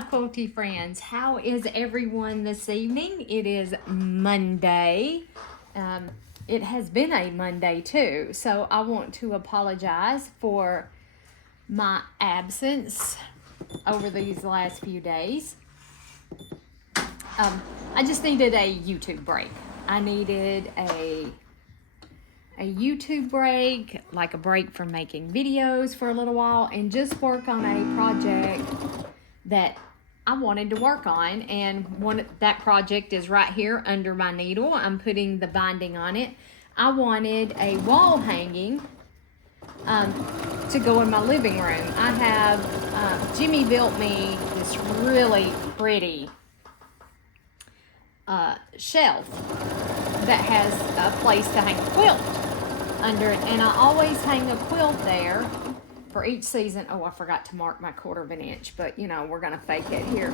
my quilty friends. How is everyone this evening? It is Monday. It has been a Monday too, so I want to apologize for my absence over these last few days. I just needed a YouTube break. I needed a YouTube break, like a break from making videos for a little while, and just work on a project that I wanted to work on. And that project is right here under my needle. I'm putting the binding on it. I wanted a wall hanging to go in my living room. I have Jimmy built me this really pretty shelf that has a place to hang a quilt under it, and I always hang a quilt there for each season. Oh, I forgot to mark my 1/4 inch, but you know, we're gonna fake it here.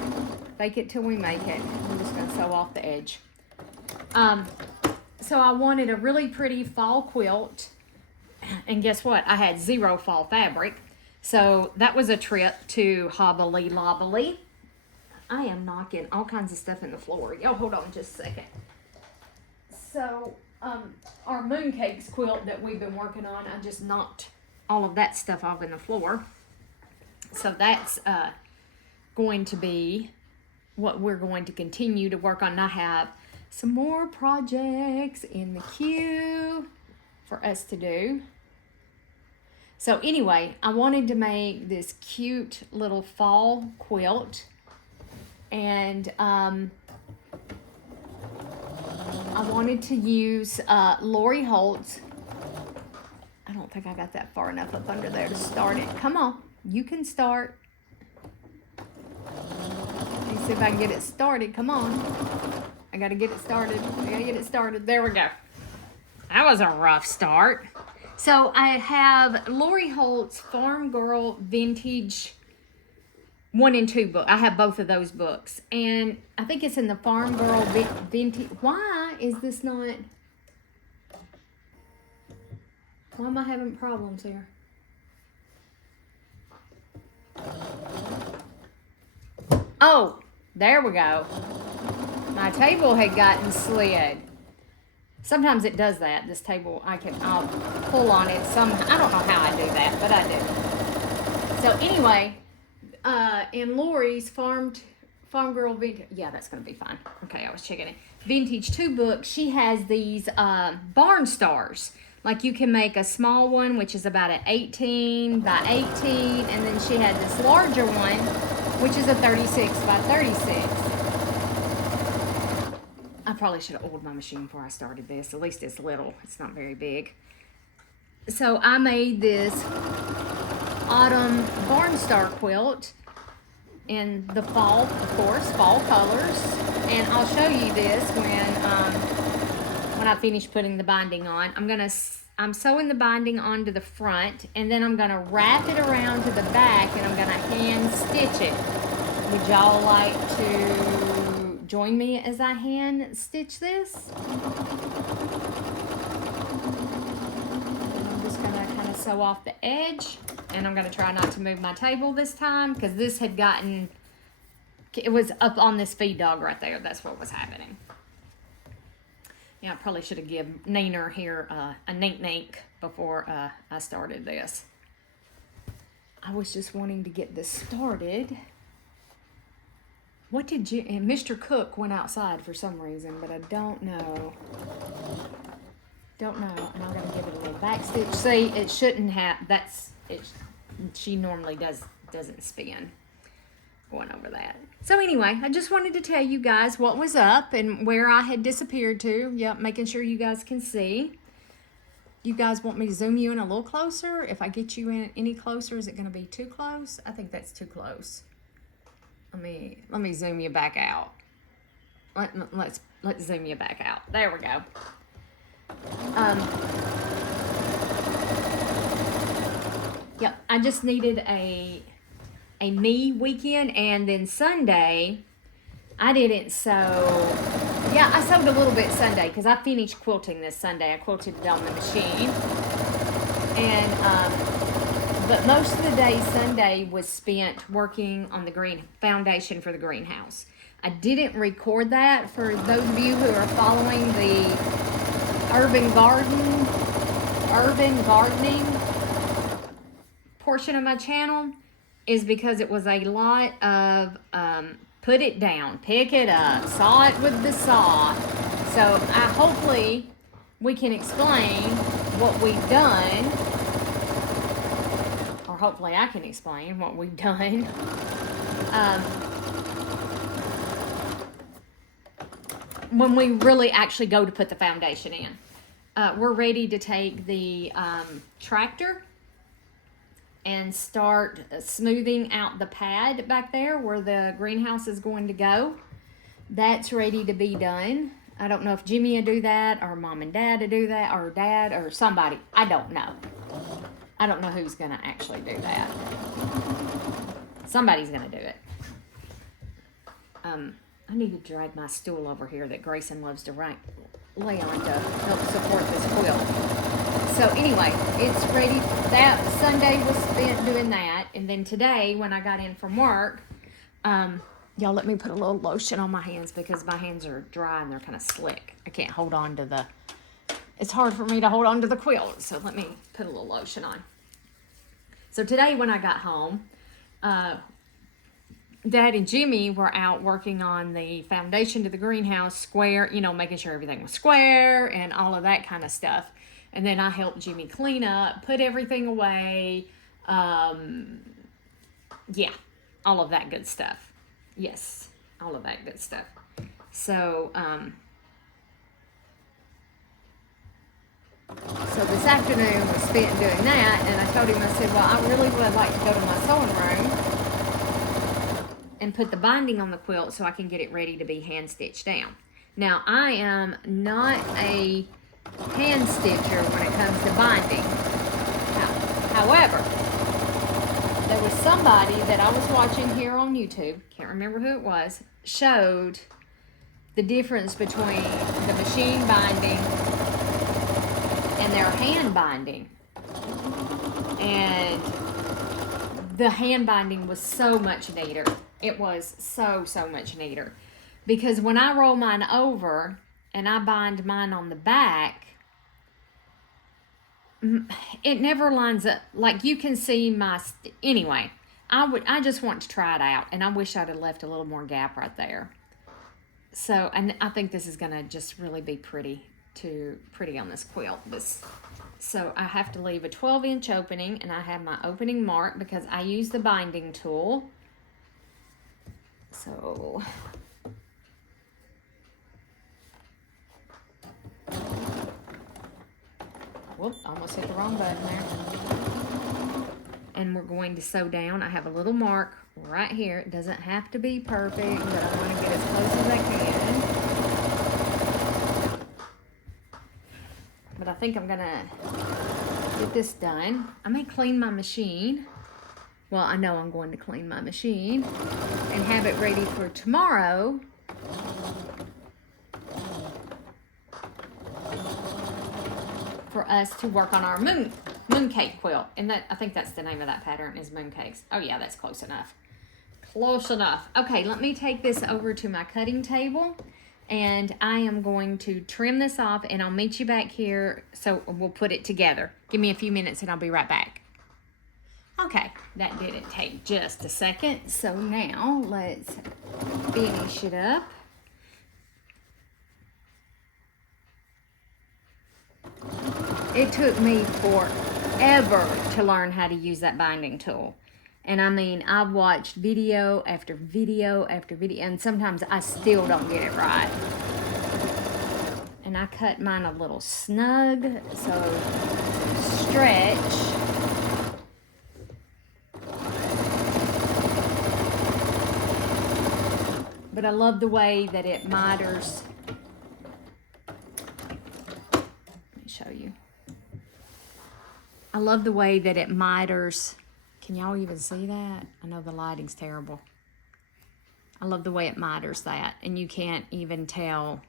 Fake it till we make it. I'm just gonna sew off the edge. So I wanted a really pretty fall quilt, and guess what? I had 0 fall fabric. So that was a trip to Hobby Lobby. I am knocking all kinds of stuff in the floor. Yo, hold on just a second. So, our mooncakes quilt that we've been working on, I just knocked all of that stuff off in the floor. So that's going to be what we're going to continue to work on. And I have some more projects in the queue for us to do. So anyway, I wanted to make this cute little fall quilt, and I wanted to use Lori Holtz. I don't think I got that far enough up under there to start it. Come on, you can start. Let me see if I can get it started. Come on. I gotta get it started. There we go. That was a rough start. So I have Lori Holtz Farm Girl Vintage 1 and 2 book. I have both of those books, and I think it's in the Farm Girl Vintage. Why is this not? Why am I having problems here? Oh, there we go. My table had gotten slid. Sometimes it does that. This table, I'll pull on it. I don't know how I do that, but I do. So anyway. In Lori's Farm Girl Vintage, yeah, that's gonna be fine. Okay, I was checking it. Vintage 2 book. She has these barn stars. Like, you can make a small one, which is about an 18 by 18, and then she had this larger one, which is a 36 by 36. I probably should have oiled my machine before I started this. At least it's little. It's not very big. So I made this autumn barn star quilt in the fall, of course, fall colors, and I'll show you this when I finish putting the binding on. I'm sewing the binding onto the front, and then I'm gonna wrap it around to the back, and I'm gonna hand stitch it. Would y'all like to join me as I hand stitch this? I'm just gonna kind of sew off the edge. And I'm going to try not to move my table this time, because this had gotten, it was up on this feed dog right there. That's what was happening. Yeah, I probably should have given Neener here a nink before I started this. I was just wanting to get this started. What did you, and Mr. Cook went outside for some reason, but I don't know. And I'm going to give it a little back stitch. See, it shouldn't have, she normally doesn't spin going over that. So anyway, I just wanted to tell you guys what was up and where I had disappeared to. Yep, making sure you guys can see. You guys want me to zoom you in a little closer? If I get you in any closer, is it going to be too close? I think that's too close. Let me zoom you back out. Let's zoom you back out. There we go. Yep, I just needed a knee weekend, and then Sunday, I didn't sew. Yeah, I sewed a little bit Sunday, because I finished quilting this Sunday. I quilted it on the machine, and But most of the day Sunday was spent working on the foundation for the greenhouse. I didn't record that for those of you who are following the urban gardening portion of my channel, is because it was a lot of put it down, pick it up, saw it with the saw. So hopefully we can explain what we've done, or hopefully I can explain what we've done. When we really actually go to put the foundation in. We're ready to take the tractor and start smoothing out the pad back there where the greenhouse is going to go. That's ready to be done. I don't know if Jimmy will do that, or Mom and Dad will do that, or Dad, or somebody. I don't know. I don't know who's going to actually do that. Somebody's going to do it. I need to drag my stool over here that Grayson loves to lay on to help support this quilt. So anyway, it's ready. That Sunday was spent doing that. And then today, when I got in from work, y'all let me put a little lotion on my hands because my hands are dry and they're kind of slick. I can't hold on to it's hard for me to hold on to the quilt. So let me put a little lotion on. So today when I got home, Dad and Jimmy were out working on the foundation to the greenhouse square, making sure everything was square and all of that kind of stuff. And then I helped Jimmy clean up, put everything away. Yeah, all of that good stuff. Yes, all of that good stuff. So, so this afternoon was spent doing that, and I told him, I said, well, I really would like to go to my sewing room and put the binding on the quilt so I can get it ready to be hand stitched down. Now, I am not a hand stitcher when it comes to binding. However, there was somebody that I was watching here on YouTube, can't remember who it was, showed the difference between the machine binding and their hand binding. And the hand binding was so much neater. It was so much neater. Because when I roll mine over and I bind mine on the back, it never lines up. Like you can see anyway, I just want to try it out, and I wish I'd have left a little more gap right there. So, and I think this is gonna just really be pretty on this quilt. So I have to leave a 12-inch opening, and I have my opening mark because I use the binding tool. So whoop, almost hit the wrong button there. And we're going to sew down. I have a little mark right here. It doesn't have to be perfect, but I want to get as close as I can. But I think I'm gonna get this done. I may clean my machine. Well, I know I'm going to clean my machine and have it ready for tomorrow. For us to work on our mooncake quilt. And I think that's the name of that pattern, is mooncakes. Oh yeah, that's close enough. Close enough. Okay, let me take this over to my cutting table, and I am going to trim this off, and I'll meet you back here so we'll put it together. Give me a few minutes and I'll be right back. Okay, that didn't take just a second. So now let's finish it up. It took me forever to learn how to use that binding tool. And I mean, I've watched video after video after video, and sometimes I still don't get it right. And I cut mine a little snug, so stretch. But I love the way that it miters. Let me show you. I love the way that it miters. Can y'all even see that? I know the lighting's terrible. I love the way it miters that, and you can't even tell.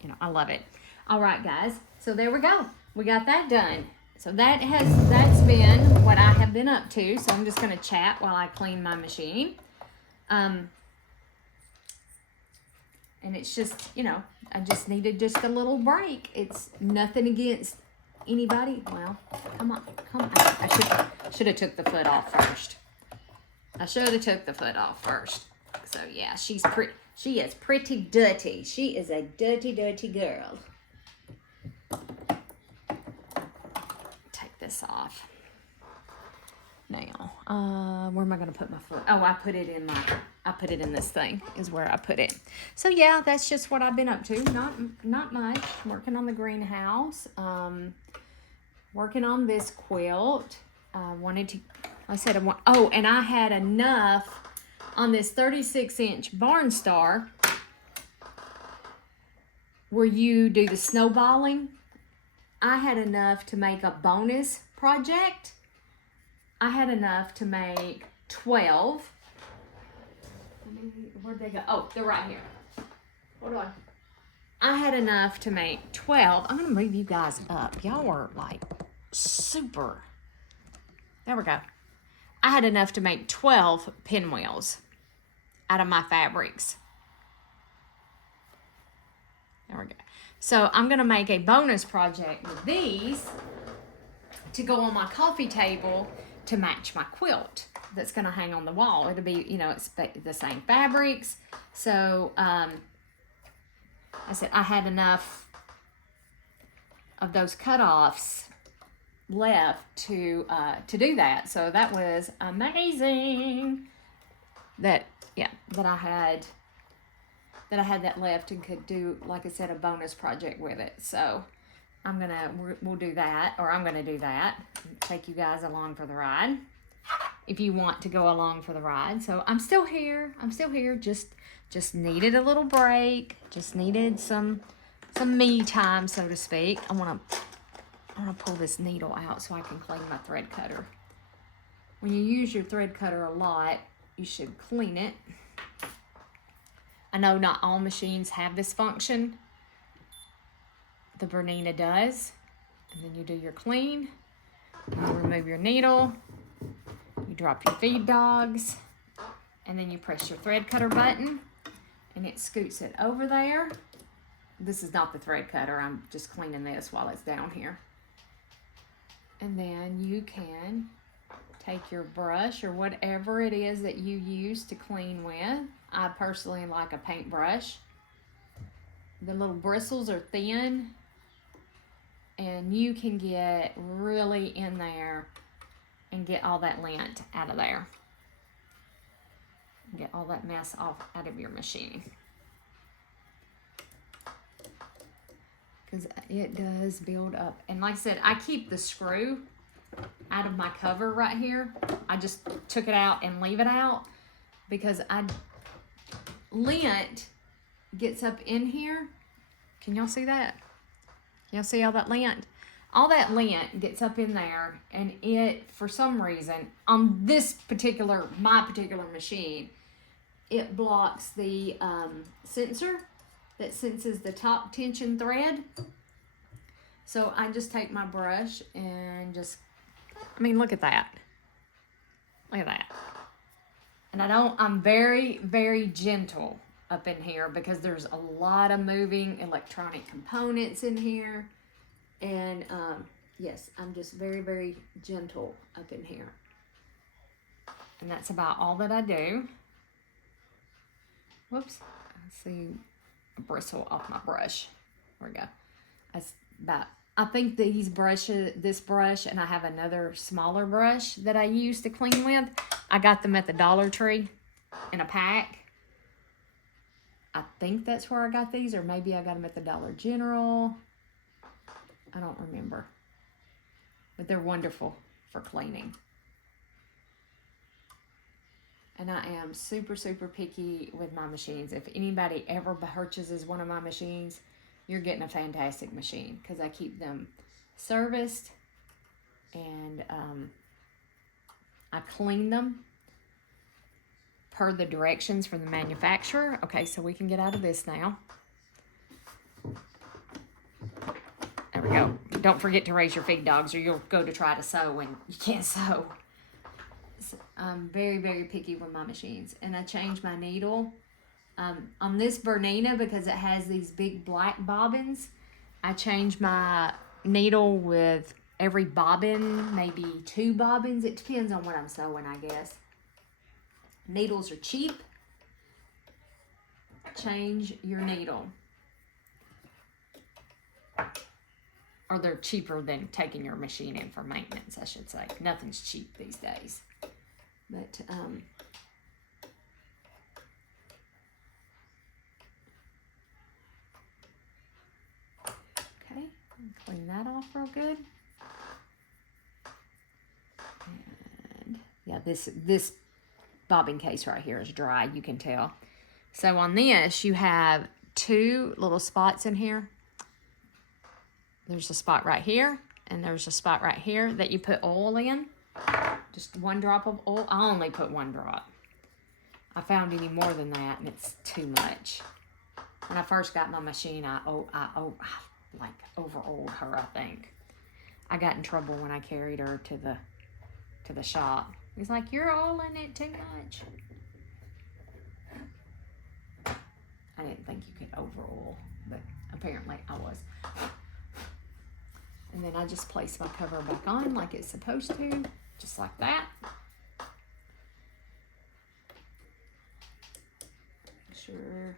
You know, I love it. All right, guys. So there we go. We got that done. So that's been what I have been up to. So I'm just going to chat while I clean my machine. And it's just, you know, I just needed just a little break. It's nothing against anybody. Well, come on. I should have took the foot off first. So yeah, she is pretty dirty. She is a dirty girl. Take this off. Now, where am I going to put my foot? Oh, I put it in this thing is where I put it. So yeah, that's just what I've been up to. Not much. Working on the greenhouse. Working on this quilt. And I had enough on this 36-inch Barnstar where you do the snowballing. I had enough to make a bonus project. I had enough to make 12. Where'd they go? Oh, they're right here. Hold on. I had enough to make 12. I'm going to move you guys up. Y'all are like super. There we go. I had enough to make 12 pinwheels out of my fabrics. There we go. So I'm going to make a bonus project with these to go on my coffee table to match my quilt that's going to hang on the wall. It'll be, you know, it's the same fabrics. So I said I had enough of those cutoffs left to do that. So that was amazing. That I had that left and could do, like I said, a bonus project with it. So we'll do that, or I'm gonna do that. Take you guys along for the ride if you want to go along for the ride. So I'm still here. Just needed a little break. Just needed some me time, so to speak. I wanna pull this needle out so I can clean my thread cutter. When you use your thread cutter a lot, you should clean it. I know not all machines have this function. The Bernina does. And then you do your clean. You remove your needle. You drop your feed dogs. And then you press your thread cutter button. And it scoots it over there. This is not the thread cutter. I'm just cleaning this while it's down here. And then you can take your brush or whatever it is that you use to clean with. I personally like a paintbrush. The little bristles are thin, and you can get really in there and get all that lint out of there. Get all that mess off out of your machine. Because it does build up. And like I said, I keep the screw out of my cover right here. I just took it out and leave it out because lint gets up in here. Can y'all see that? Y'all see all that lint? All that lint gets up in there, and it, for some reason, on my particular machine, it blocks the sensor that senses the top tension thread. So I just take my brush and look at that. Look at that. And I'm very, very gentle up in here because there's a lot of moving electronic components in here. And yes, I'm just very, very gentle up in here. And that's about all that I do. Whoops. I see a bristle off my brush. There we go. That's about, I think this brush, and I have another smaller brush that I use to clean with. I got them at the Dollar Tree in a pack. I think that's where I got these, or maybe I got them at the Dollar General. I don't remember. But they're wonderful for cleaning. And I am super, super picky with my machines. If anybody ever purchases one of my machines, you're getting a fantastic machine because I keep them serviced and I clean them per the directions from the manufacturer. Okay, so we can get out of this now. There we go. don't forget to raise your feed dogs or you'll go to try to sew and you can't sew. So I'm very, very picky with my machines. And I change my needle. On this Bernina, because it has these big black bobbins, I change my needle with every bobbin, maybe 2 bobbins. It depends on what I'm sewing, I guess. Needles are cheap. Change your needle. Or they're cheaper than taking your machine in for maintenance, I should say. Nothing's cheap these days. But, okay, clean that off real good. And yeah, this bobbin case right here is dry, you can tell. So on this, you have 2 little spots in here. There's a spot right here, and there's a spot right here that you put oil in. Just 1 drop of oil. I only put 1 drop. I found any more than that, and it's too much. When I first got my machine, I like over-oiled her, I think. I got in trouble when I carried her to the shop. He's like, "You're oiling it too much." I didn't think you could over-oil, but apparently I was. And then I just place my cover back on like it's supposed to, just like that. Make sure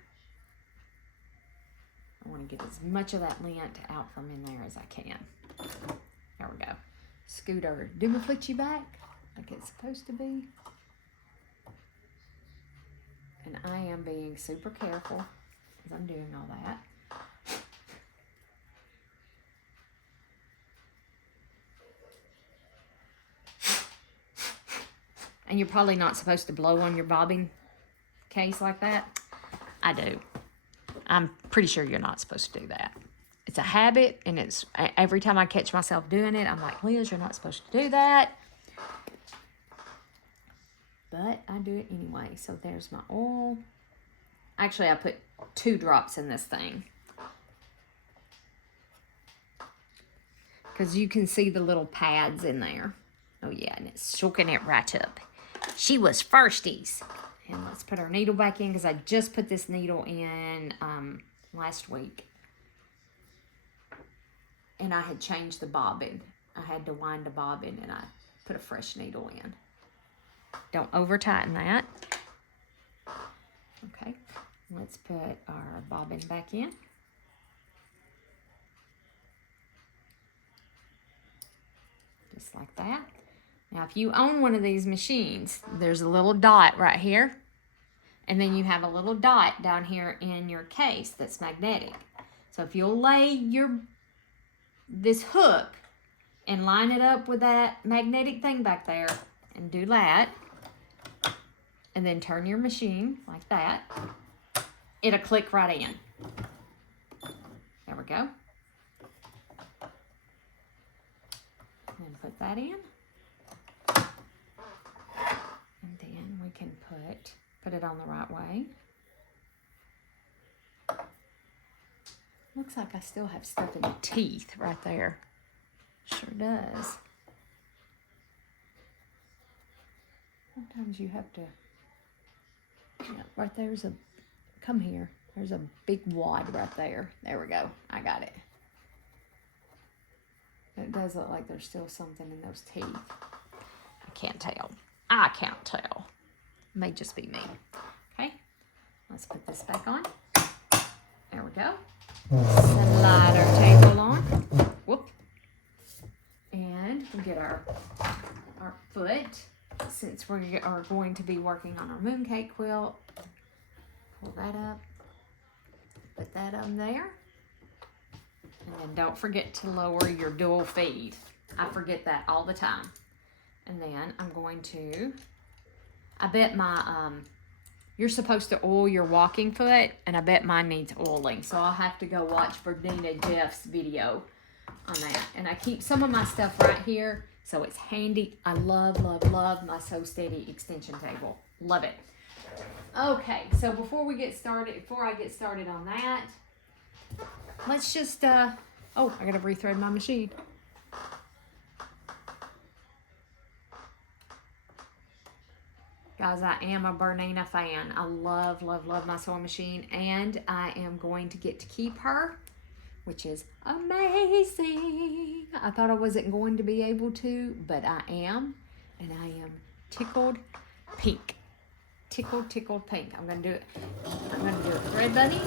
I want to get as much of that lint out from in there as I can. There we go. Scoot our Duboflitchi back like it's supposed to be. And I am being super careful as I'm doing all that. And you're probably not supposed to blow on your bobbin case like that. I do. I'm pretty sure you're not supposed to do that. It's a habit, and it's every time I catch myself doing it, I'm like, "Liz, you're not supposed to do that." But I do it anyway. So there's my oil. Actually, I put 2 drops in this thing. Because you can see the little pads in there. Oh yeah, and it's soaking it right up. She was firsties. And let's put our needle back in because I just put this needle in last week. And I had changed the bobbin. I had to wind the bobbin and I put a fresh needle in. Don't over tighten that. Okay, let's put our bobbin back in. Just like that. Now, if you own one of these machines, there's a little dot right here. And then you have a little dot down here in your case that's magnetic. So if you'll lay this hook and line it up with that magnetic thing back there and do that, and then turn your machine like that, it'll click right in. There we go. And put that in. And then we can put it on the right way. Looks like I still have stuff in the teeth right there. Sure does. Sometimes you have to, yeah, right there's a, come here. There's a big wad right there. There we go. I got it. It does look like there's still something in those teeth. I can't tell. I can't tell. May just be me. Okay. Let's put this back on. There we go. Slide our table on. Whoop. And we'll get our foot. Since we are going to be working on our mooncake quilt, pull that up. Put that on there. And then don't forget to lower your dual feed. I forget that all the time. And then I'm going to, I bet my, you're supposed to oil your walking foot, and I bet mine needs oiling. So I'll have to go watch Bernina Jeff's video on that. And I keep some of my stuff right here, so it's handy. I love, love, love my Sew Steady extension table. Love it. Okay, so before I get started on that, let's just Oh, I gotta rethread my machine. Guys, I am a Bernina fan. I love, love, love my sewing machine, and I am going to get to keep her, which is amazing. I thought I wasn't going to be able to, but I am, and I am tickled pink. Tickled pink. I'm gonna do it. I'm gonna do a thread bunny,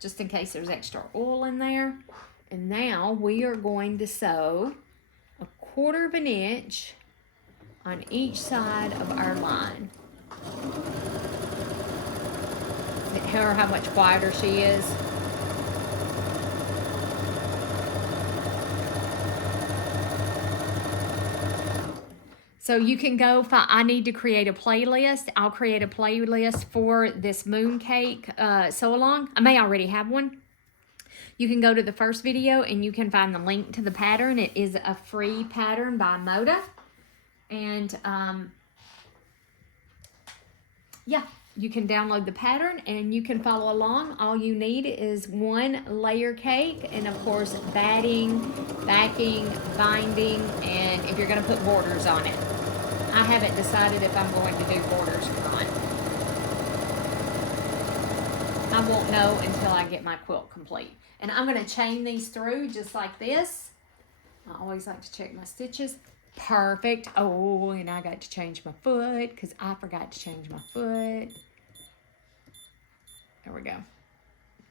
just in case there's extra oil in there. And now we are going to sew 1/4 of an inch on each side of our line. Her how much wider she is. So you can go, I need to create a playlist. I'll create a playlist for this mooncake sew along. I may already have one. You can go to the first video and you can find the link to the pattern. It is a free pattern by Moda. And yeah, you can download the pattern and you can follow along. All you need is 1 layer cake and of course batting, backing, binding, and if you're gonna put borders on it. I haven't decided if I'm going to do borders or not. I won't know until I get my quilt complete. And I'm gonna chain these through just like this. I always like to check my stitches. Perfect. Oh, and I got to change my foot because I forgot to change my foot. There we go.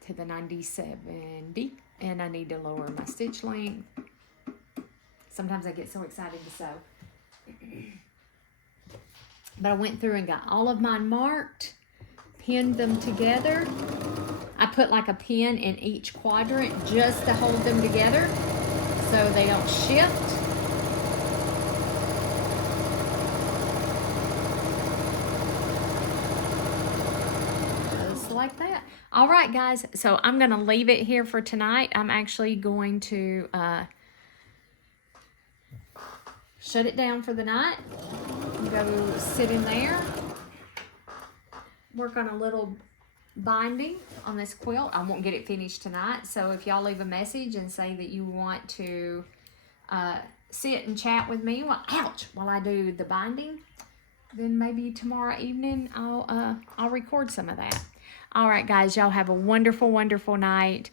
To the 90-70. And I need to lower my stitch length. Sometimes I get so excited to sew. But I went through and got all of mine marked, pinned them together. I put like a pin in each quadrant just to hold them together so they don't shift. Just like that. All right, guys, so I'm going to leave it here for tonight. I'm actually going to shut it down for the night. Go sit in there, work on a little binding on this quilt. I won't get it finished tonight, so if y'all leave a message and say that you want to sit and chat with me while I do the binding, then maybe tomorrow evening I'll record some of that. All right, guys, y'all have a wonderful, wonderful night.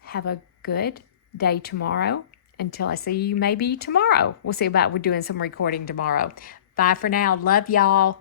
Have a good day tomorrow. Until I see you maybe tomorrow. We'll see about we're doing some recording tomorrow. Bye for now. Love y'all.